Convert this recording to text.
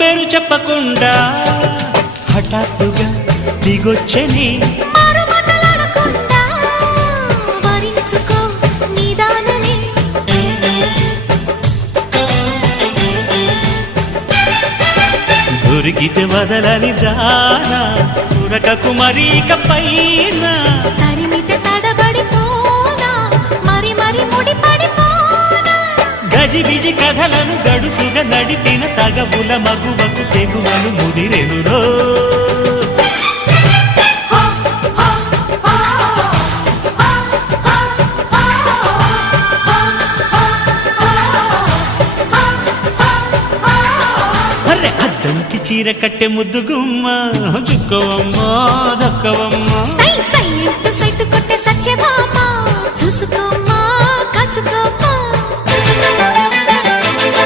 పేరు చెప్పకుండా హఠాత్తుగా దిగొచ్చని దొరికితే వదలని దానా ఉరకకు మరీక పైన తరిమితే తడబడిపోనా మరి మరి ముడిపడిపోనా గజిబిజి కథలను గడుసుగా నడిపిన తగవుల మగువకు తెగువలు ముదిరెనురో అద్దంకి చీర కట్టె ముద్దు గుమ్మ చుక్కవమ్మా దక్కవమ్మా సై సై కొట్టే సత్యభామ చూసుకో